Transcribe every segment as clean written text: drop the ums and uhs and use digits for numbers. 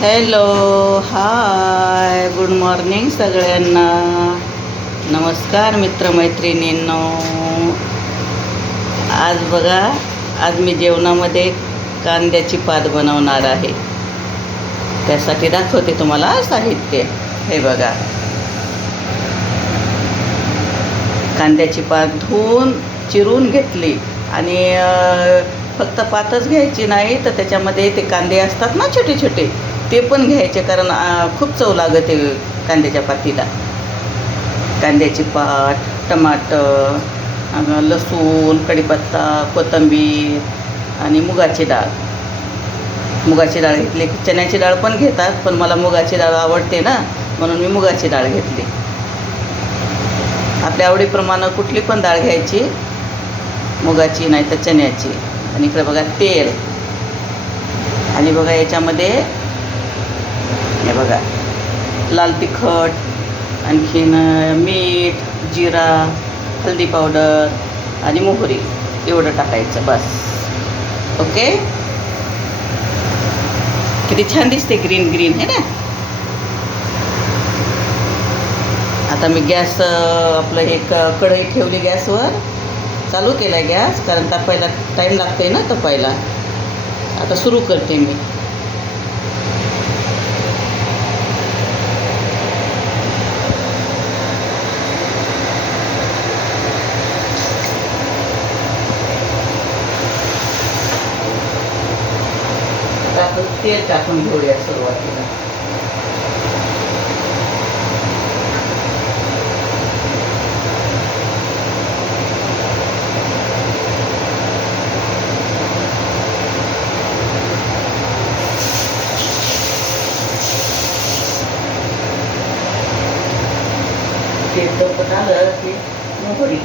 Hello, हाय, good morning सगळ्यांना. नमस्कार मित्रमैत्रिणींनो. आज बघा, आज मी जेवणामध्ये कांद्याची पात बनवणार आहे. त्यासाठी दाखवते तुम्हाला साहित्य. हे बघा, कांद्याची पात धुवून चिरून घेतली आणि फक्त पातच घ्यायची नाही, तर त्याच्यामध्ये ते कांदे असतात ना छोटे छोटे, ते पण घ्यायचे, कारण खूप चव लागते कांद्याच्या पातीला. कांद्याची पात, टमाटर, लसूण, कढीपत्ता, कोथिंबीर आणि मुगाची डाळ. मुगाची डाळ घेतली. चण्याची डाळ पण घेतात, पण मला मुगाची डाळ आवडते ना, म्हणून मी मुगाची डाळ घेतली. आपल्या आवडीप्रमाणे कुठली पण डाळ घ्यायची, मुगाची नाही तर चण्याची. आणि इकडे बघा तेल. आणि बघा याच्यामध्ये हे बघा लाल तिखट, आणखीन मीठ, जिरा, हळदी पावडर आणि मोहरी एवढं टाकायचं बस. ओके. किती छान दिसते, ग्रीन ग्रीन है ना. आता मी गॅस आपलं एक कढई ठेवली गॅसवर, चालू केला आहे गॅस, कारण तापायला टाईम लागते ना तापायला. आता सुरू करते मी. आता आपण तेल टाकून घेऊया सुरुवातीला. ते तपत आलं की मोहरी.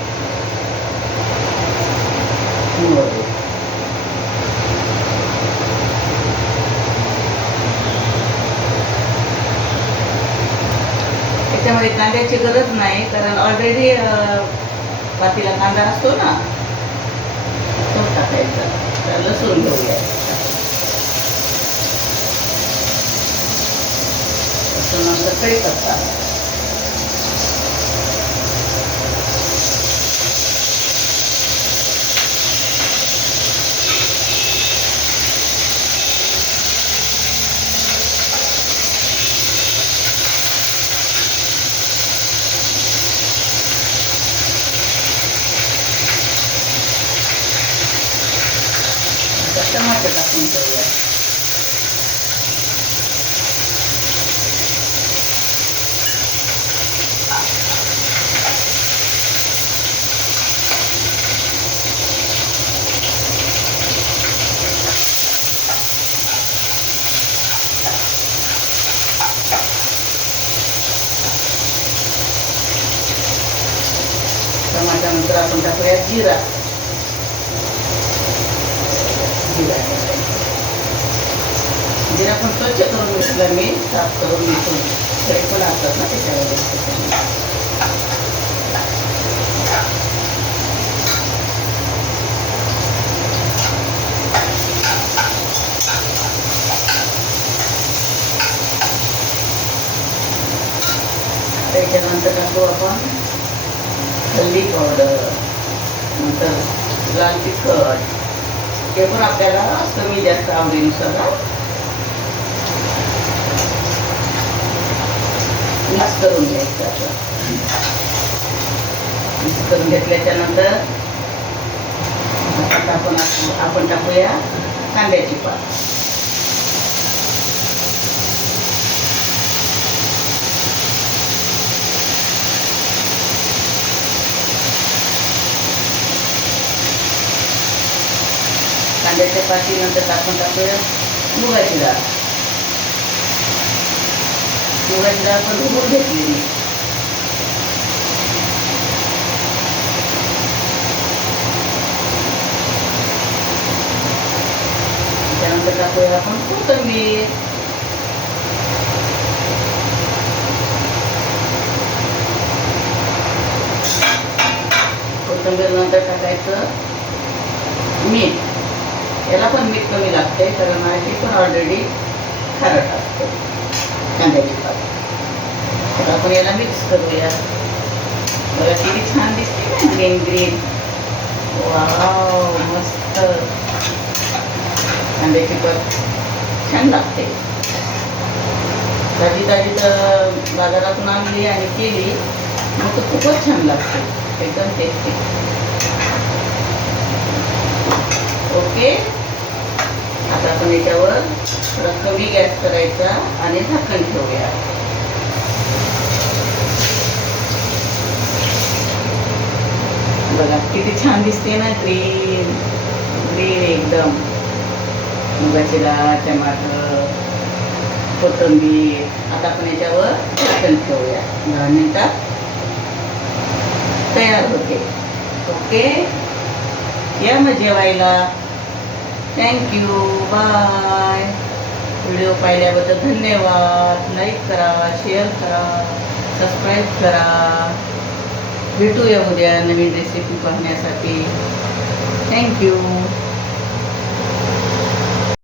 त्याच्यामध्ये कांद्याची गरज नाही, कारण ऑलरेडी पातीला कांदा असतो ना, तो टाकायचा. तर लसूण घेऊया. लसूण नंतर कढीपत्ता. टमाटर टाकून ठेवूया. टमाट्यानंतर आपण टाकूया जिरा. जिरा पण स्वच्छ करून घेतला मी, साफ करून घेतून. तरी पण असतात ना त्याच्यामध्ये. त्याच्यानंतर टाकू आपण हळदी पावडर, नंतर लाल तिखट. ते पण आपल्याला कमी जास्त आवडीनुसार मिक्स करून घ्यायचं. असं मिक्स करून घेतल्याच्या नंतर आपण टाकूया कांद्याची पात. कांद्याच्या पातीनंतर आपण टाकूया मुगाची डाळ. मुगाची डाळ पण धुवून घेतली मी. त्यानंतर टाकूया आपण कोथिंबीर. कोथिंबीर नंतर टाकायचं मीठ. याला पण मीठ कमी लागते, कारण हे पण ऑलरेडी खारट असतं. आपण याला मिक्स करूया. बघा किती छान दिसते ना, ग्रीन ग्रीन. वाव, मस्त. कांद्याची पात छान लागते. ताजी ताजी तर बाजारातून आणली आणि केली मग तर खूपच छान लागते, एकदम टेस्टी. ओके, आता आपण याच्यावर थोडा कमी गॅस करायचा आणि झाकण ठेवूया. बघा किती छान दिसते ना, ग्रीन ग्रीन एकदम. मुगाची डाळ, टमाटर, कोथिंबीर. आता आपण याच्यावर झाकण ठेवूया. 10 मिनिटात तयार होते. ओके, या मग जेवायला. Thank you, bye. व्हिडिओ पाहिल्याबद्दल धन्यवाद. लाईक करा, शेअर करा, सबस्क्राईब करा. भेटूया उद्या नवीन रेसिपी पाहण्यासाठी. थँक्यू.